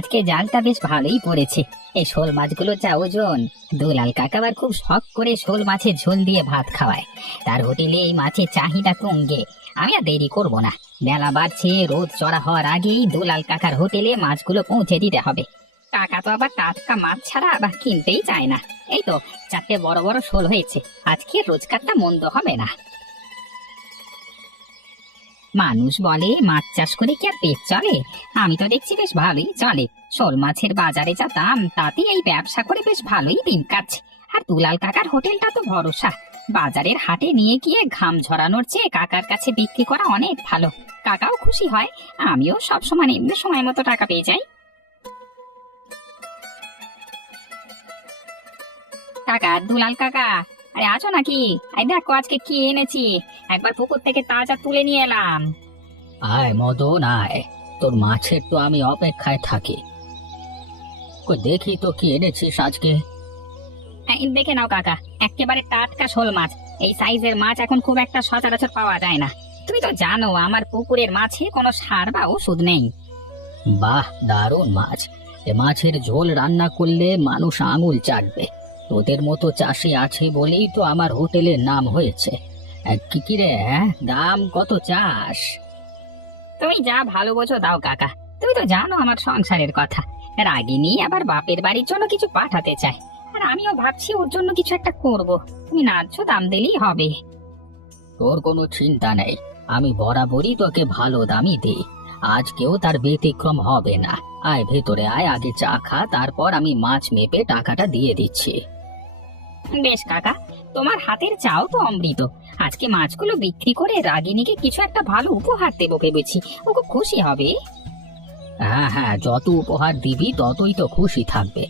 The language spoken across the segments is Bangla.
আজকে জালটা বেশ ভালোই পড়েছে। এই শোল মাছগুলো যা ওজন! দুলাল কাকা আবার খুব শখ করে শোল মাছের ঝোল দিয়ে ভাত খাওয়ায়। তার হোটেলে এই মাছের চাহিদা তুঙ্গে। আমি আর দেরি করব না, বেলা বাড়ছে, রোদ চড়া হওয়ার আগেই দুলাল কাকার হোটেলে মাছগুলো পৌঁছে দিতে হবে। কাকা তো আবার টাটকা মাছ ছাড়া আবার কিনতেই চায় না। এই তো 4টে বড় বড় শোল হয়েছে, আজকে রোজগারটা মন্দ হবে না। মানুষ বলে মাছ চাষ করে কি আর পেট চলে? আমি তো দেখছি বেশ ভালোই চলে। শোল মাছের বাজারে যা দাম, তাতে এই ব্যবসা করে বেশ ভালোই দিন কাটছে। আর দুলাল কাকার হোটেলটা তো ভরসা। বাজারের হাটে নিয়ে গিয়ে ঘাম ঝরানোর চেয়ে কাকার কাছে বিক্রি করা অনেক ভালো। কাকাও খুশি হয়, আমিও সব সময় এমনি সময় মতো টাকা পেয়ে যাই। কাকা, দুলাল কাকা, আরে আছো নাকি? এই দেখো আজকে কি এনেছি, একবার পুকুর থেকে তাজা তুলে নিয়ে এলাম। আয় মদন আয়, তোর মাছের তো আমি অপেক্ষায় থাকি। কই দেখি তো কি এনেছিস আজকে। এই দেখে নাও কাকা, একেবারে টাটকা শোল মাছ। এই সাইজের মাছ এখন খুব একটা সচরাচর পাওয়া যায় না। তুমি তো জানো আমার পুকুরের মাছে কোনো সার বা ওষুধ নেই। বাহ, দারুণ মাছ! এ মাছের ঝোল রান্না করলে মানুষ আঙুল চাটবে। তোদের মতো চাষি আছে বলেই তো আমার হোটেলের নাম হয়েছে। কি কি রে, দাম কত চাস? তুমি যা ভালো বোঝো দাও কাকা, তুমি তো জানো আমার সংসারের কথা। রাগিনী আবার বাপের বাড়ির জন্য কিছু পাঠাতে চায়, আর আমিও ভাবছি ওর জন্য কিছু একটা করব। তুমি ন্যায্য দাম দিলেই হবে। তোর কোনো চিন্তা নেই, আমি বরাবরই তোকে ভালো দামই দিই। আজকেও তার ব্যতিক্রম হবে না। আয় ভেতরে আয়, আগে চা খা, তারপর আমি মাছ মেপে টাকাটা দিয়ে দিচ্ছি। বেশ কাকা, তোমার হাতের চাও তো অমৃত। আজকে মাছগুলো বিক্রি করে রাগিনীকে কিছু একটা ভালো উপহার দেবো ভেবেছি, ও খুব খুশি হবে। হ্যাঁ হ্যাঁ, যত উপহার দিবি ততই তো খুশি থাকবে।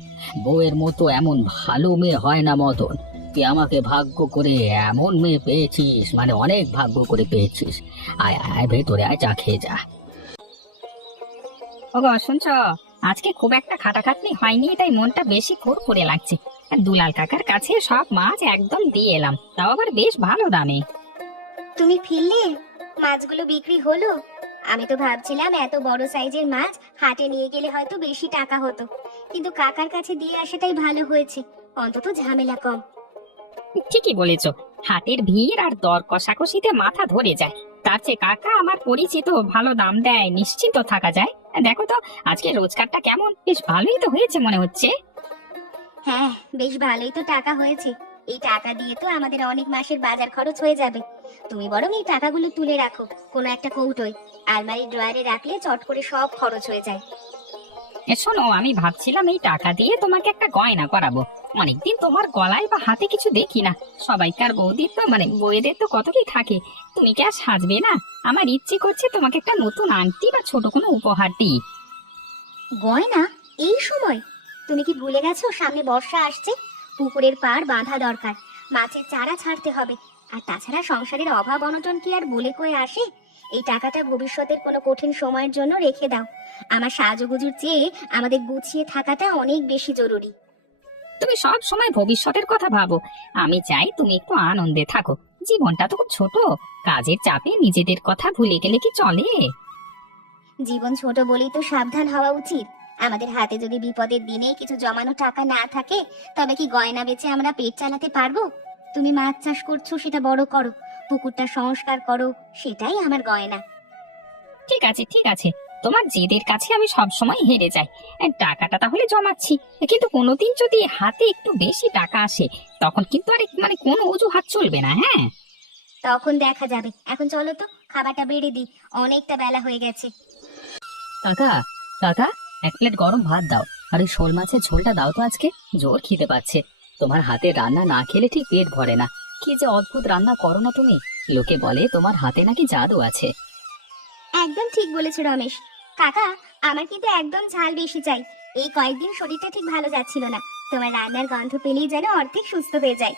বউয়ের মতো এমন ভালো মেয়ে হয় না মদন। তুই আমাকে ভাগ্য করে এমন মেয়ে পেয়েছিস, মানে অনেক ভাগ্য করে পেয়েছিস। আয় আয় ভেতরে আয়, চা খেয়ে যা। ওগো শুনছো, আজকে খুব একটা খাটাখাটনি হয়নি, তাই মনটা বেশি ফুরফুরে লাগছে। আর দুলাল কাকার কাছে সব মাছ একদম দিয়ে এলাম, তাও আবার বেশ ভালো দামে। তুমি ফিরলে? মাছগুলো বিক্রি হলো? আমি তো ভাবছিলাম এত বড় সাইজের মাছ হাটে নিয়ে গেলে হয়তো বেশি টাকা হতো, কিন্তু কাকার কাছে দিয়ে আসাটাই ভালো হয়েছে, অন্তত ঝামেলা কম। ঠিকই বলেছো, হাটের ভিড় আর দর কষাকষিতে মাথা ধরে যায়। তার চেয়ে কাকা আমার পরিচিত, ভালো দাম দেয়, নিশ্চিন্ত থাকা যায়। দেখো তো আজকে রোজগারটা কেমন, বেশ ভালোই তো হয়েছে মনে হচ্ছে। হ্যাঁ, বেশ ভালোই তো টাকা হয়েছে। এই টাকা দিয়ে তো আমাদের অনেক মাসের বাজার খরচ হয়ে যাবে। তুমি বরং এই টাকাগুলো তুলে রাখো কোনো একটা কৌটোয়, আলমারির ড্রয়ারে রাখলে চট করে সব খরচ হয়ে যায়। শোনো, আমি ভাবছিলাম এই টাকা দিয়ে তোমাকে একটা গয়না করাবো। অনেকদিন তোমার গলায় বা হাতে কিছু দেখি না। সবাইকার বৌদির তো বউয়েদের তো কত কি থাকে, তুমি কি আর সাজবে না? আমার ইচ্ছে করছে তোমাকে একটা নতুন আংটি বা ছোট কোনো উপহার দিই। গয়না? এই সময়? তুমি কি ভুলে গেছো সামনে বর্ষা আসছে? পুকুরের পাড় বাঁধা দরকার, মাছের চারা ছাড়তে হবে। আর তাছাড়া সংসারের অভাব অনটন কি আর বলে কয়ে আসে? এই টাকাটা ভবিষ্যতের কোনো কঠিন সময়ের জন্য রেখে দাও। আমার সাজুগুজুর চেয়ে আমাদের গুছিয়ে থাকাটা অনেক বেশি জরুরি। তুমি সব সময় ভবিষ্যতের কথা ভাবো, আমি চাই তুমি একটু আনন্দে থাকো। জীবনটা তো খুব ছোট, কাজের চাপে নিজেদের কথা ভুলে গেলে কি চলে? জীবন ছোট বলেই তো সাবধান হওয়া উচিত। আমাদের হাতে যদি বিপদের দিনে কিছু জমানো টাকা না থাকে, তবে কি গয়না বেচে আমরা পেট চালাতে পারবো? তুমি মাছ চাষ করছো, সেটা বড় করো, পুকুরটা সংস্কার করো, সেটাই আমার গয়না। ঠিক আছে ঠিক আছে, তোমার জেদের কাছে আমি সব সময় হেরে যাই। টাকাটা তাহলে জমাচ্ছি, কিন্তু কোনোদিন যদি হাতে একটু বেশি টাকা আসে, তখন কিন্তু আর কোনো অজুহাত চলবে না, হ্যাঁ? তখন দেখা যাবে। এখন চলো তো, খাবারটা বেড়ে দিই, অনেকটা বেলা হয়ে গেছে। কাকা, কাকা, 1 প্লেট গরম ভাত দাও। আর ওই শোল মাছের ঝোলটা দাও তো, আজকে জোর খিদে পাচ্ছে। তোমার হাতে রান্না না খেলে ঠিক পেট ভরে না। কি যে অদ্ভুত রান্না করো না তুমি! লোকে বলে তোমার হাতে নাকি জাদু আছে। একদম ঠিক বলেছো রমেশ কাকা, আমার কিন্তু একদম ঝাল বেশি চাই। এই কয়েকদিন শরীরটা ঠিক ভালো যাচ্ছিল না, তোমার রান্নার গন্ধ পেলেই যেন অর্ধেক সুস্থ হয়ে যায়।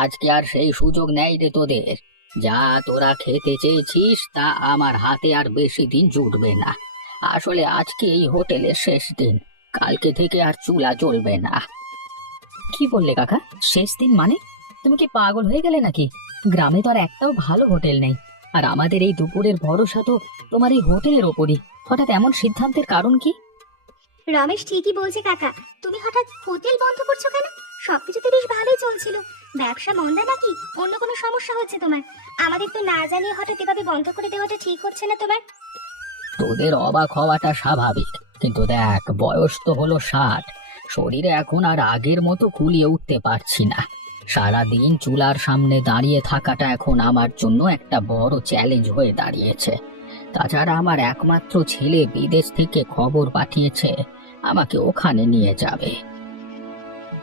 আজকে আর সেই সুযোগ নেই রে তোদের। যা তোরা খেতে চেয়েছিস তা আমার হাতে আর বেশি দিন জুটবে না। আসলে আজকে এই হোটেলের শেষ দিন, কালকে থেকে আর চুলা চলবে না। কি বললে কাকা, শেষ দিন মানে? তুমি কি পাগল হয়ে গেলে নাকি? গ্রামে তো আর একটাও ভালো হোটেল নেই, আর আমাদের এই দুপুরের ভরসা তো তোমার এই হোটেলের ওপরই। হঠাৎ এমন সিদ্ধান্তের কারণ কি? রমেশ ঠিকই বলছে কাকা, তুমি হঠাৎ হোটেল বন্ধ করছো কেন? সবকিছু তো বেশ ভালোই চলছিল। ব্যবসা মন্দা নাকি অন্য কোনো সমস্যা হচ্ছে তোমার? আমাদের তো না জানিয়ে হঠাৎ এভাবে বন্ধ করে দেওয়াটা ঠিক হচ্ছে না তোমার। তোদের অবাক হওয়াটা স্বাভাবিক, কিন্তু দেখ, বয়স তো হলো 60, শরীরে এখন আর আগের মতো কুলিয়ে উঠতে পারছি না। সারাদিন চুলার সামনে দাঁড়িয়ে থাকাটা এখন আমার জন্য একটা বড় চ্যালেঞ্জ হয়ে দাঁড়িয়েছে। তাছাড়া আমার একমাত্র ছেলে বিদেশ থেকে খবর পাঠিয়েছে আমাকে ওখানে নিয়ে যাবে।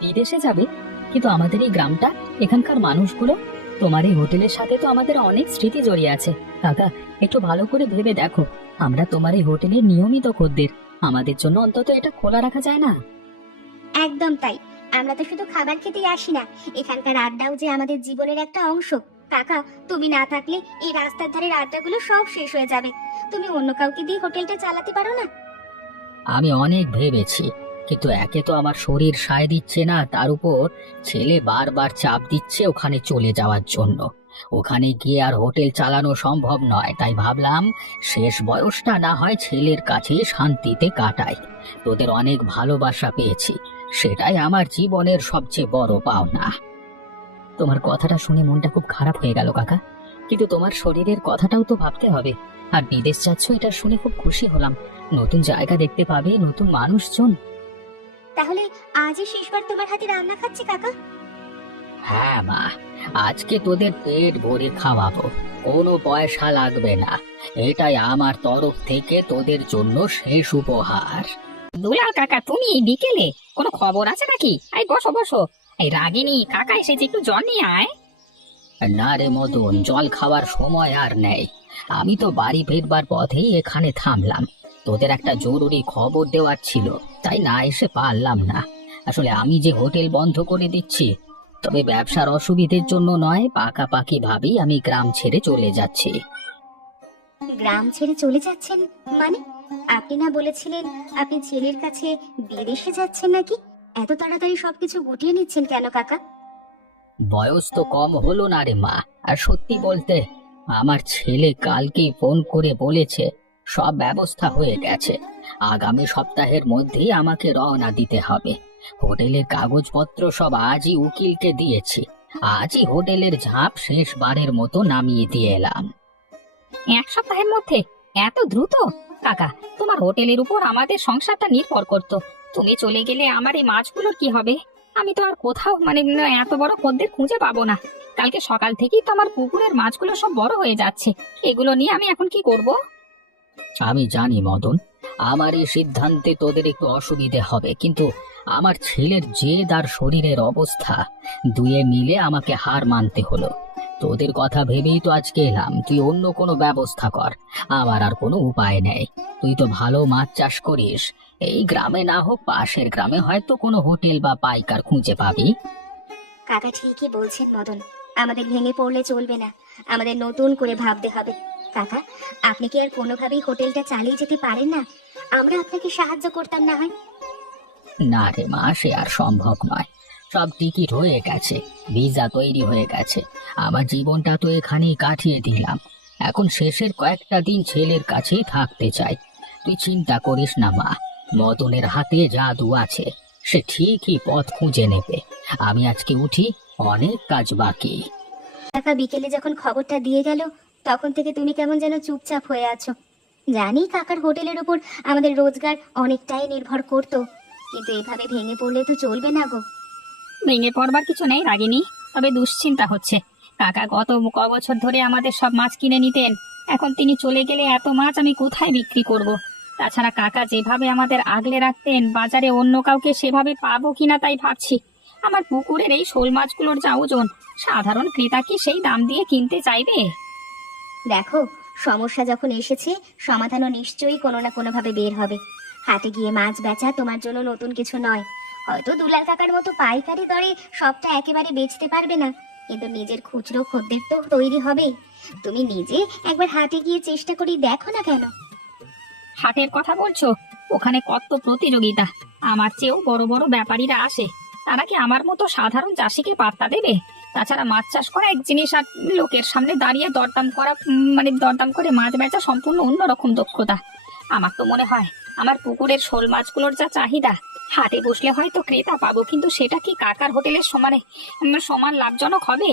বিদেশে যাবে? কিন্তু আমাদের এই গ্রামটা, এখানকার মানুষগুলো, তোমার এই হোটেলের সাথে তো আমাদের অনেক স্মৃতি জড়িয়ে আছে। কাকা, একটু ভালো করে ভেবে দেখো, আমরা তোমার এই হোটেলের নিয়মিত খদ্দের, আমাদের জন্য অন্তত এটা খোলা রাখা যায় না? একদম তাই। আমরা তো শুধু খাবার খেতেই আসি না, এখানকার আড্ডাও যে আমাদের জীবনের একটা অংশ। কাকা, তুমি না থাকলে এই রাস্তার ধারের আড্ডাগুলো সব শেষ হয়ে যাবে। তুমি অন্য কাউকে দিয়ে হোটেলটা চালাতে পারো না? আমি অনেক ভেবেছি, কিন্তু একে তো আমার শরীর সায় দিচ্ছে না, তার উপর ছেলে বারবার চাপ দিচ্ছে ওখানে চলে যাওয়ার জন্য। ওখানে গিয়ে আর হোটেল চালানো সম্ভব নয়, তাই ভাবলাম শেষ বয়সটা না হয় ছেলের কাছে শান্তিতে কাটাই। তোদের অনেক ভালোবাসা পেয়েছি, সেটাই আমার জীবনের সবচেয়ে বড় পাওনা। তোমার কথাটা শুনে মনটা খুব খারাপ হয়ে গেল কাকা, কিন্তু তোমার শরীরের কথাটাও তো ভাবতে হবে। আর বিদেশ যাচ্ছ, এটা শুনে খুব খুশি হলাম। নতুন জায়গা দেখতে পাবে, নতুন মানুষজন। তাহলে আজই শেষবার তোমার হাতে রান্না খাচ্ছি কাকা। হ্যাঁ মা, আজকে তোদের পেট ভরে খাওয়াবো, কোনো পয়সা লাগবে না। এটাই আমার তরফ থেকে তোদের জন্য শেষ উপহার। দুলাল কাকা, তুমি এই বিকেলে কোনো খবর আছে নাকি? এই বসো বসো, এই রাগিনী কাকা এসেছে, একটু জল নিয়ে আয়। না রে মদন, জল খাওয়ার সময় আর নেই। আমি তো বাড়ি ফিরবার পথেই এখানে থামলাম। তোদের একটা জরুরি খবর দেওয়ার ছিল, তাই না এসে পারলাম না। আসলে আমি যে হোটেল বন্ধ করে দিচ্ছি, তবে ব্যবসার অসুবিধের জন্য নয়, পাকাপাকি ভাবেই আমি গ্রাম ছেড়ে চলে যাচ্ছি। গ্রাম ছেড়ে চলে যাচ্ছেন মানে? আপনি না বলেছিলেন আপনি ছেলের কাছে বিদেশে যাচ্ছেন নাকি? এত তাড়াতাড়ি সবকিছু গুটিয়ে নিচ্ছেন কেন কাকা? বয়স তো কম হলো না রে মা। আর সত্যি বলতে, আমার ছেলে কালকেই ফোন করে বলেছে সব ব্যবস্থা হয়ে গেছে, আগামী সপ্তাহের মধ্যেই আমাকে রওনা দিতে হবে। হোটেলের কাগজপত্র সব আজই উকিলকে দিয়েছি, আজই হোটেলের ঝাঁপ শেষবারের মতো নামিয়ে দিয়ে এলাম। 1 সপ্তাহের মধ্যে? এত দ্রুত? কাকা, তোমার হোটেলের উপর আমাদের সংসারটা নির্ভর করতো। তুমি চলে গেলে আমার এই মাছগুলোর কি হবে? আমি তো আর কোথাও এত বড় খদ্দের খুঁজে পাবো না। কালকে সকাল থেকেই তো আমার পুকুরের মাছগুলো সব বড় হয়ে যাচ্ছে, এগুলো নিয়ে আমি এখন কি করব? আমি জানি মদন, আমার এই সিদ্ধান্তে তোদের একটু অসুবিধে হবে, কিন্তু আমার ছেলের জেদ আর শরীরের অবস্থা দুয়ে মিলে আমাকে হার মানতে হলো। তোদের কথা ভেবেই তো আজকে এলাম, তুই অন্য কোনো ব্যবস্থা কর, আমার আর কোনো উপায় নেই। তুই তো ভালো মাছ চাষ করিস, এই গ্রামে না হোক পাশের গ্রামে হয়তো কোনো হোটেল বা পাইকার খুঁজে পাবি। কাকা ঠিকই বলছেন মদন, আমাদের ভেঙে পড়লে চলবে না, আমাদের নতুন করে ভাবতে হবে। কাকা, আপনি কি আর কোনোভাবেই হোটেলটা চালিয়ে যেতে পারেন না? আমরা আপনাকে সাহায্য করতাম না হয়। না রে মা, সে আর সম্ভব নয়। সব টিকিট হয়ে গেছে, ভিসা তৈরি হয়ে গেছে, আমার জীবনটা তো এখানেই কাটিয়ে দিলাম। এখন শেষের কয়েকটা দিন ছেলের কাছেই থাকতে চাই। তুই চিন্তা করিস না মা, মদনের হাতে জাদু আছে, সে ঠিকই পথ খুঁজে নেবে। আমি আজকে উঠি, অনেক কাজ বাকি। কাকা বিকেলে যখন খবরটা দিয়ে গেল, তখন থেকে তুমি কেমন যেন চুপচাপ হয়ে আছো। জানি কাকার হোটেলের উপর আমাদের রোজগার অনেকটাই নির্ভর করতো, কিন্তু এভাবে ভেঙে পড়লে তো চলবে না গো। ভেঙে পড়বার কিছু নেই রাগিনী, তবে দুশ্চিন্তা হচ্ছে। কাকা গত বছর ধরে আমাদের সব মাছ কিনে নিতেন, এখন তিনি চলে গেলে এত মাছ আমি কোথায় বিক্রি করব? তাছাড়া কাকা যেভাবে আমাদের আগলে রাখতেন, বাজারে অন্য কাউকে সেভাবে পাবো কিনা তাই ভাবছি। আমার পুকুরের এই শোল মাছগুলোর যা ওজন, সাধারণ ক্রেতা কি সেই দাম দিয়ে কিনতে চাইবে? দেখো, সমস্যা যখন এসেছে, সমাধানও নিশ্চয়ই কোনো না কোনো ভাবে বের হবে। হাটে গিয়ে মাছ বেচা তোমার জন্য নতুন কিছু নয়। হয়তো দুলাল কাকার মতো পাইকারি দরে সবটা একেবারে বেচতে পারবে না, কিন্তু নিজের খুচরো খদ্দের তো তৈরি হবে। তুমি নিজে একবার হাটে গিয়ে চেষ্টা করি দেখো না কেন? হাটের কথা বলছো? ওখানে কত প্রতিযোগিতা, আমার চেয়েও বড় বড় ব্যাপারীরা আসে, তারা কি আমার মতো সাধারণ চাষিকে পাত্তা দেবে? তাছাড়া মাছ চাষ করা এক জিনিস, আর লোকের সামনে দাঁড়িয়ে দরদাম করা দরদাম করে মাছ বেচা সম্পূর্ণ অন্যরকম দক্ষতা। আমার তো মনে হয় আমার পুকুরের শোল মাছগুলোর যা চাহিদা, হাটে বসলে হয়তো ক্রেতা পাবো, কিন্তু সেটা কি কাকার হোটেলের সমান লাভজনক হবে?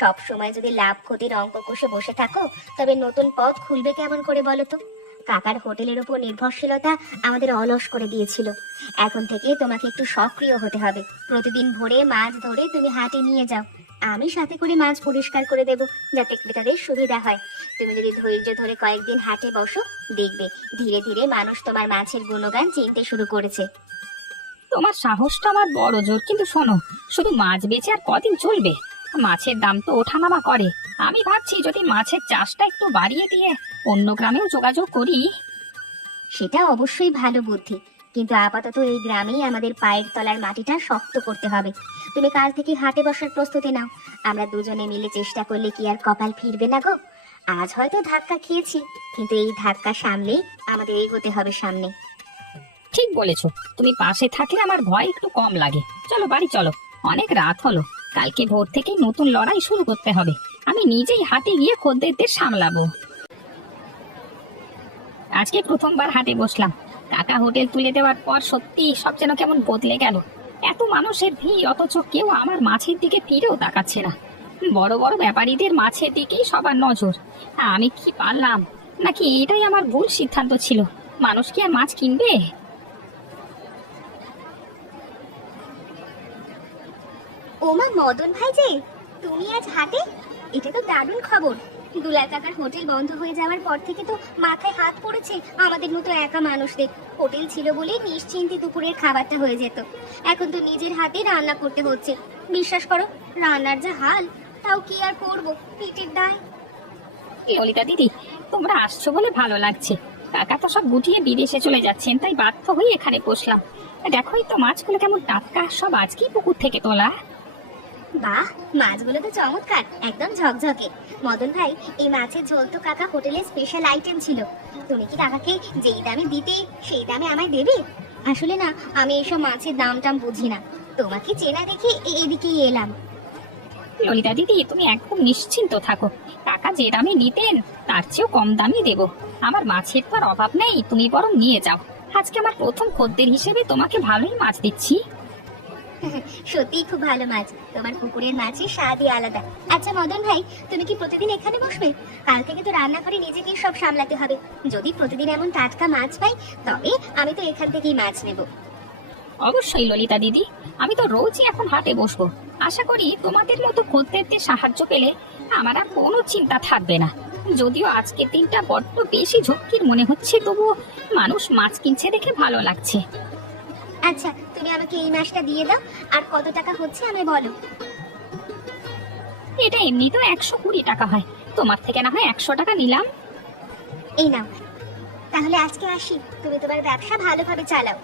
সব সময় যদি লাভ ক্ষতির অঙ্ক কষে বসে থাকো, তবে নতুন পথ খুলবে কেমন করে বলো তো? কাকার হোটেলের উপর নির্ভরশীলতা আমাদের অলস করে দিয়েছিল। এখন থেকে তোমাকে একটু সক্রিয় হতে হবে। প্রতিদিন ভোরে মাছ ধরে তুমি হাটে নিয়ে যাও, আমি সাথে করে মাছ পরিষ্কার করে দেব, যাতে ক্রেতাদের সুবিধা হয়। তুমি যদি ধৈর্য ধরে কয়েকদিন হাটে বসো, দেখবে ধীরে ধীরে মানুষ তোমার মাছের গুণগান চিনতে শুরু করেছে। তোমার সাহসটা আমার বড় জোর, কিন্তু শোনো, শুধু মাছ বেচে আর কদিন চলবে? মাছের দাম তো ওঠানামা করে। আমি ভাবছি যদি মাছের চাষটা একটু বাড়িয়ে দিয়ে অন্য গ্রামেও যোগাযোগ করি। সেটা অবশ্যই ভালো বুদ্ধি, কিন্তু আপাতত এই গ্রামেই আমাদের পায়ের তলার মাটিটা শক্ত করতে হবে। তুমি কাল থেকে হাটে বসার প্রস্তুতি নাও। আমরা দুজনে মিলে চেষ্টা করলে কি আর কপাল ফিরবে না গো? আজ হয়তো ধাক্কা খেয়েছি, কিন্তু এই ধাক্কা সামলেই আমাদের এগোতে হবে সামনে। ঠিক বলেছো, তুমি পাশে থাকলে আমার ভয় একটু কম লাগে। চলো বাড়ি চলো, অনেক রাত হলো। কালকে ভোর থেকে নতুন লড়াই শুরু করতে হবে। আমি নিজেই হাটে গিয়ে খদ্দেরদের সামলাবো। আজকে প্রথমবার হাটে বসলাম। কাকা হোটেল তুলে দেওয়ার পর সত্যি সব যেন কেমন বদলে গেল। এত মানুষের ভিড়, অথচ কেউ আমার মাছের দিকে ফিরেও তাকাচ্ছে না। বড় বড় ব্যাপারীদের মাছের দিকেই সবার নজর। আমি কি পারলাম, নাকি এটাই আমার ভুল সিদ্ধান্ত ছিল? মানুষ কি আর মাছ কিনবে? ওমা, মদন ভাই যে তুমি আজ হাটে! এটা তো দারুণ খবর। দুলাল কাকার হোটেল বন্ধ হয়ে যাওয়ার পর থেকে তো মাথায় হাত পড়েছে আমাদের মতো একা মানুষদের। হোটেল ছিল বলে নিশ্চিন্তে দুপুরের খাবারটা হয়ে যেত, এখন তো নিজের হাতে রান্না করতে হচ্ছে। বিশ্বাস করো, রান্নার যা হাল, তাও কি আর করবো, পেটের দায়। ললিতা দিদি, তোমরা আসছো বলে ভালো লাগছে। কাকা তো সব গুটিয়ে বিদেশে চলে যাচ্ছেন, তাই বাধ্য হয়ে এখানে বসলাম। দেখোই তো মাছগুলো কেমন টাটকা, সব আজকেই পুকুর থেকে তোলা। বাহ, মাছগুলো তো চমৎকার, একদম ঝকঝকে। মদন ভাই, এই মাছের ঝোল তো কাকা হোটেলের স্পেশাল আইটেম ছিল। তুমি কি কাকাকে যেই দামে দিতে সেই দামে আমায় দেবে? আসলে না, আমি এইসব মাছের দাম টাম বুঝি না। তোমাকে চেনা দেখে এদিকেই এলাম। ললিতা দিদি, তুমি একদম নিশ্চিন্ত থাকো। টাকা যে দামে নিতেন তার চেয়েও কম দামই দেব। আমার মাছের তো আর অভাব নেই, তুমি বরং নিয়ে যাও। আজকে আমার প্রথম খদ্দের হিসেবে তোমাকে ভালোই মাছ দিচ্ছি। সত্যিই খুব ভালো মাছ, তোমার পুকুরের মাছের স্বাদই আলাদা। আচ্ছা মদন ভাই, তুমি কি প্রতিদিন এখানে বসবে? কাল থেকে তো রান্নাঘরে নিজেকেই সব সামলাতে হবে। যদি প্রতিদিন এমন টাটকা মাছ পাই, তবে আমি তো এখান থেকেই মাছ নেব। অবশ্যই ললিতা দিদি, আমি তো রোজই এখন হাটে বসবো। আশা করি তোমাদের মতো খদ্দেরদের সাহায্য পেলে আমার আর কোনো চিন্তা থাকবে না। যদিও আজকের দিনটা বড্ড বেশি ঝক্কির মনে হচ্ছে, তবুও মানুষ মাছ কিনছে দেখে ভালো লাগছে। আচ্ছা, তুমি আমাকে এই মাছটা দিয়ে দাও। আর কত টাকা হচ্ছে আমায় বলো। এটা এমনি তো 120 টাকা হয়, তোমার থেকে না হয় 100 টাকা নিলাম। এই নাও, তাহলে আজকে আসি, তুমি তোমার ব্যবসা ভালোভাবে চালাও।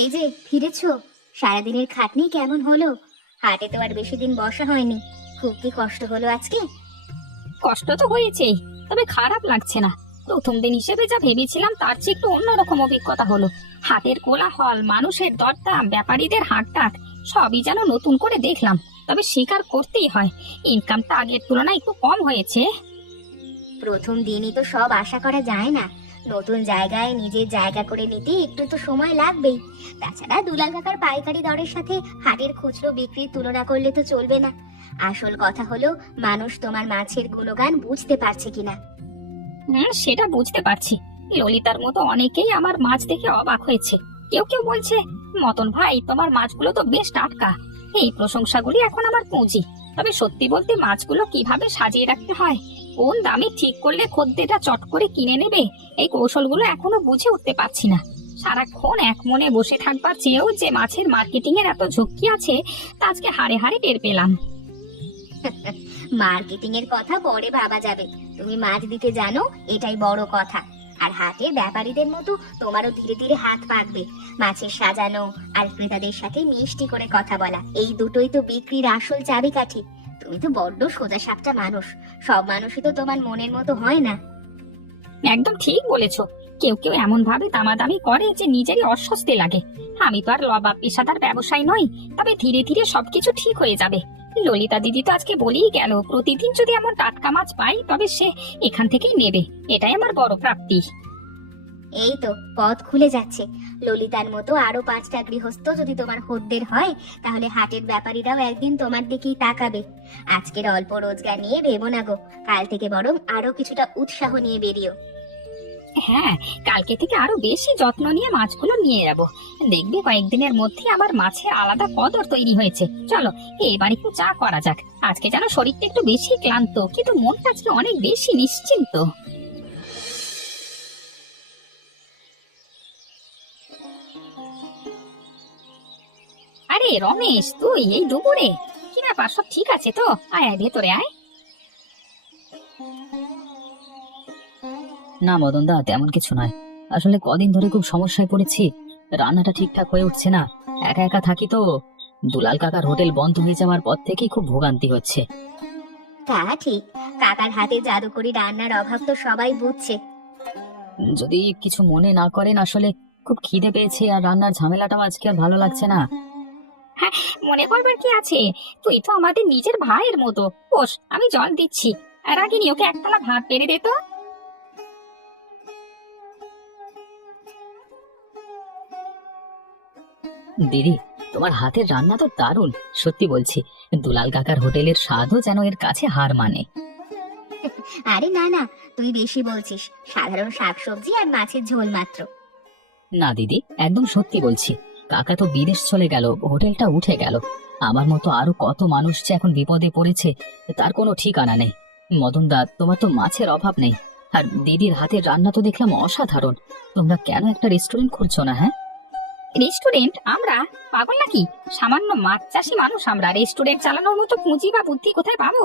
এই যে ফিরেছো, সারাদিনের খাটনি কেমন হলো? হাটে তো আর বেশি দিন বসা হয়নি, খুব কি কষ্ট হলো আজকে? কষ্ট তো হয়েছেই, তবে খারাপ লাগছে না। প্রথম দিন হিসেবে যা ভেবেছিলাম তার চেয়ে একটু অন্যরকম অভিজ্ঞতা হলো। হাটের কোলাহল, মানুষের দরদাম, ব্যাপারীদের হাঁকডাক সবই যেন নতুন করে দেখলাম। তবে স্বীকার করতেই হয়, ইনকামটা আগের তুলনায় একটু কম হয়েছে। প্রথম দিনই তো সব আশা করা যায় না। নতুন জায়গায় নিজের জায়গা করে নিতে একটু তো সময় লাগবেই। তাছাড়া দুলাল কাকার পাইকারি দরের সাথে হাটের খুচরো বিক্রির তুলনা করলে তো চলবে না। আসল কথা হলো, মানুষ তোমার মাছের গুণগান বুঝতে পারছে কিনা। সেটা বুঝতে পারছি। ললিতার মতো অনেকেই আমার মাছ দেখে অবাক হয়েছে। কেউ কেউ বলছে, মতন ভাই তোমার মাছগুলো তো বেশ টাটকা। এই প্রশংসাগুলি এখন আমার পুঁজি। তবে সত্যি বলতে মাছগুলো কিভাবে সাজিয়ে রাখতে হয়, কোন দামে ঠিক করলে খদ্দেররা চট করে কিনে নেবে, এই কৌশলগুলো এখনো বুঝে উঠতে পারছি না। সারাক্ষণ এক মনে বসে থাকবার চেয়েও যে মাছের মার্কেটিং এর এত ঝক্কি আছে, তা আজকে হাড়ে হাড়ে টের পেলাম। মার্কেটিং এর কথা পরে ভাবা যাবে, তুমি মাছ দিতে জানো, এটাই বড় কথা। আর হাটের ব্যাপারীদের মতো তোমারও ধীরে ধীরে হাত পাকবে। মাছের সাজানো আর ক্রেতাদের সাথে মিষ্টি করে কথা বলা, এই দুটোই তো বিক্রির আসল চাবিকাঠি। তুমি তো বড্ড সোজা সাপটা মানুষ, সব মানুষই তো তোমার মনের মতো হয় না। একদম ঠিক বলেছো। কেউ কেউ এমন ভাবে দামাদামি করে যে নিজেরই অস্বস্তি লাগে। আমি তো আর লবাব পেশাদার ব্যবসায়ী নই, তবে ধীরে ধীরে সবকিছু ঠিক হয়ে যাবে। ললিতা দিদি তো আজকে বলেই গেল প্রতিদিন যদি এমন টাটকা মাছ পাই তবে সে এখান থেকেই নেবে, এটাই আমার বড় প্রাপ্তি। এই তো পথ খুলে যাচ্ছে। ললিতার মতো আরো 5টা গৃহস্থ যদি তোমার খদ্দের হয়, তাহলে হাটের ব্যাপারীরাও একদিন তোমার দিকেই তাকাবে। আজকের অল্প রোজগার নিয়ে ভেবো না গো, কাল থেকে বরং আরো কিছুটা উৎসাহ নিয়ে বেরিও। হ্যাঁ, কালকে থেকে আরো বেশি যত্ন নিয়ে মাছগুলো নিয়ে যাব। দেখবে কয়েকদিনের মধ্যে আমার মাছের আলাদা কদর তৈরি হয়েছে। চলো এবার একটু চা করা যাক। আজকে যেন শরীরটা একটু বেশি ক্লান্ত, কিন্তু মনটা আজকে অনেক বেশি নিশ্চিন্ত। আরে রমেশ, তুই এই দুপুরে? কি ব্যাপার, সব ঠিক আছে তো? আয় আয়, ভেতরে আয়। না মদন দা, তেমন কিছু নয়। আসলে কদিন ধরে খুব সমস্যায় পড়েছি, রান্নাটা ঠিকঠাক হয়ে উঠছে না। একা একা থাকি তো। দুলাল কাকার হোটেল বন্ধ হয়ে যাওয়ার পর থেকেই খুব ভোগান্তি হচ্ছে। তা ঠিক, কাকার হাতে জাদুকরি রান্নার অভাব তো সবাই বুঝছে। যদি কিছু মনে না করেন, আসলে খুব খিদে পেয়েছে আর রান্নার ঝামেলাটাও আজকে আর ভালো লাগছে না। মনে করবার কি আছে, তুই তো আমাদের নিজের ভাইয়ের মতো। বস, আমি জল দিচ্ছি। আর রাগিনী, ওকে এক থালা ভাত বেড়ে দে তো। দিদি, তোমার হাতের রান্না তো দারুণ, সত্যি বলছি। দুলাল কাকার হোটেলের স্বাদও যেন এর কাছে হার মানে। আরে না না, তুই বেশি বলছিস। সাধারণ শাকসবজি আর মাছের ঝোল মাত্র। না দিদি, একদম সত্যি বলছি। কাকা তো বিদেশ চলে গেল, হোটেলটা উঠে গেল। আমার মতো আরো কত মানুষ যে এখন বিপদে পড়েছে, তার কোনো ঠিকানা নেই। মদন দা, তোমার তো মাছের অভাব নেই, আর দিদির হাতের রান্না তো দেখলাম অসাধারণ। তোমরা কেন একটা রেস্টুরেন্ট খুলছো না? হ্যাঁ, রেস্টুরেন্ট? আমরা পাগল নাকি? সামান্য মাছ চাষি মানুষ আমরা, রেস্টুরেন্ট চালানোর মতো পুঁজি বা বুদ্ধি কোথায় পাবো?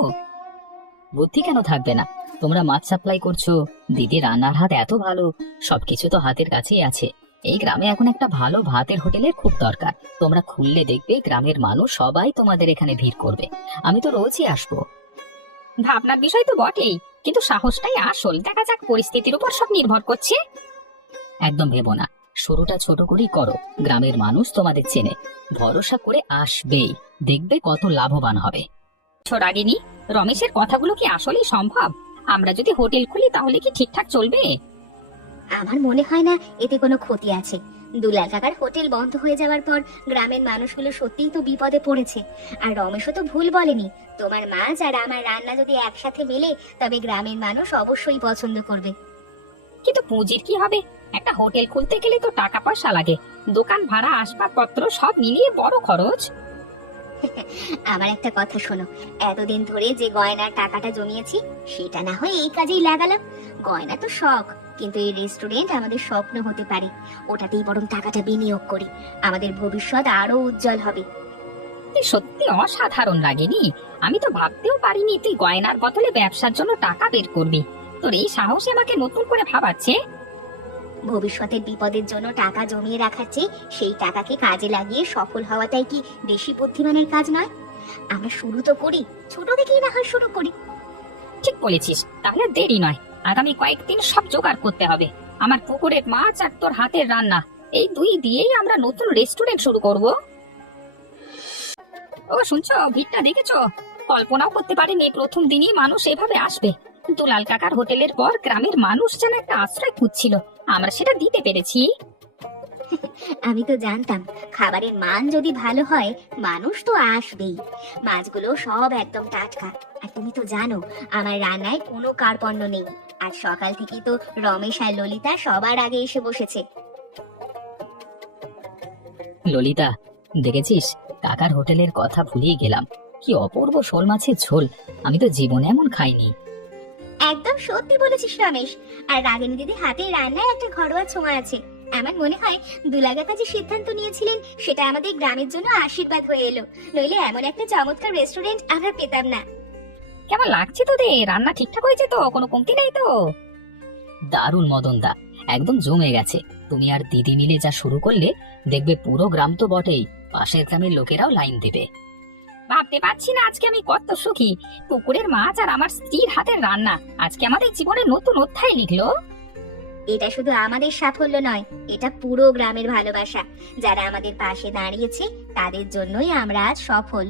বুদ্ধি কেন থাকবে না? তোমরা মাছ সাপ্লাই করছো, দিদি রান্নার হাত এত ভালো, সবকিছু তো হাতের কাছেই আছে। এই গ্রামে এখন একটা ভালো ভাতের হোটেলের খুব দরকার। তোমরা খুললে দেখবে গ্রামের মানুষ সবাই তোমাদের এখানে ভিড় করবে। আমি তো রোজই আসবো। ভাবনার বিষয় তো বটেই, কিন্তু সাহসটাই আসল। দেখা যাক, পরিস্থিতির উপর সব নির্ভর করছে। একদম ভেবো না, শুরুটা ছোট করেই করো। গ্রামের মানুষ তোমাদের চেনে, ভরসা করে আসবেই। দেখবে কত লাভবান হবে। রাগিনী, রমেশের কথাগুলো কি আসলেই সম্ভব? আমরা যদি হোটেল খুলি তাহলে কি ঠিকঠাক চলবে? আমার মনে হয় না এতে কোনো ক্ষতি আছে। দুলাল কাকার হোটেল বন্ধ হয়ে যাওয়ার পর গ্রামের মানুষগুলো সত্যিই তো বিপদে পড়েছে। আর রমেশও তো ভুল বলেনি। তোমার মাছ আর আমার রান্না যদি একসাথে মেলে, তবে গ্রামের মানুষ অবশ্যই পছন্দ করবে। কিন্তু পুঁজির কি হবে? একটা হোটেল খুলতে গেলে তো টাকা পয়সা লাগে। দোকান ভাড়া, আসবাবপত্র সব মিলিয়ে বড় খরচ। আমার একটা কথা শোনো, এতদিন ধরে যে গয়নার টাকাটা জমিয়েছি, সেটা না হয় এই কাজেই লাগালাম। গয়না তো শখ, কিন্তু এই রেস্টুরেন্ট আমাদের স্বপ্ন হতে পারে। ওটাতেই বরং টাকাটা বিনিয়োগ করি, আমাদের ভবিষ্যৎ আরো উজ্জ্বল হবে। তুই সত্যি অসাধারণ, রাগিনী। আমি তো ভাবতেও পারিনি তুই গয়নার বদলে ব্যবসার জন্য টাকা বের করবি। তোর এই সাহস আমাকে নতুন করে ভাবাচ্ছে। ভবিষ্যতের বিপদের জন্য টাকা জমিয়ে রাখার চেয়ে সেই টাকাকে কাজে লাগিয়ে সফল হওয়াটাই কি বেশি বুদ্ধিমানের কাজ নয়? আমরা শুরু তো করি, ছোট থেকেই না হয় শুরু করি। ঠিক বলেছিস, তাহলে দেরি নয়। আগামী কয়েকদিন সব জোগাড় করতে হবে। আমার পুকুরের মাছ আর তোর হাতের রান্না, এই দুই দিয়েই আমরা নতুন রেস্টুরেন্ট শুরু করব। ও শুনছো, ভিড়টা দেখেছো? কল্পনাও করতে পারিনি প্রথম দিনই মানুষ এভাবে আসবে। দুলাল কাকার হোটেলের পর গ্রামের মানুষ যেন একটা আশ্রয় খুঁজছিল, আমরা সেটা দিতে পেরেছি। আমি তো জানতাম খাবারের মান যদি ভালো হয়, মানুষ তো আসবেই। মাছগুলো সব একদম টাটকা। আর তুমি তো জানো আমার রান্নায় কোনো কার্পণ্য নেই। আজ সকাল থেকেই তো রমেশ আর ললিতা সবার আগে এসে বসেছে। ললিতা, দেখেছিস, কাকার হোটেলের কথা ভুলিয়ে গেলাম। কি অপূর্ব শোল মাছের ঝোল, আমি তো জীবনে এমন খাইনি। একদম সত্যি বলেছিস রমেশ। আর রাগিনী দিদি হাতে রান্নায় একটা ঘরোয়া ছোঁয়া আছে। আমার মনে হয় দুলাল কাকা যে সিদ্ধান্ত নিয়েছিলেন, সেটা আমাদের গ্রামের জন্য আশীর্বাদ হয়ে এলো। নইলে এমন একটা চমৎকার রেস্টুরেন্ট আমরা পেতাম না। কেমন লাগছে তোদের? রান্না ঠিকঠাক হয়েছে তো? কোনো কমতি নেই তো? দারুণ মদন দা, একদম জমে গেছে। তুমি আর দিদি মিলে যা শুরু করলে, দেখবে পুরো গ্রাম তো বটেই, পাশের গ্রামের লোকেরাও লাইন দেবে। ভাবতে পারছি না আজকে আমি কত সুখী। পুকুরের মাছ আর আমার স্ত্রীর হাতের রান্না আজকে আমাদের জীবনে নতুন অধ্যায় লিখলো। এটা শুধু আমাদের সাফল্য নয়, এটা পুরো গ্রামের ভালোবাসা। যারা আমাদের পাশে দাঁড়িয়েছে, তাদের জন্যই আমরা আজ সফল।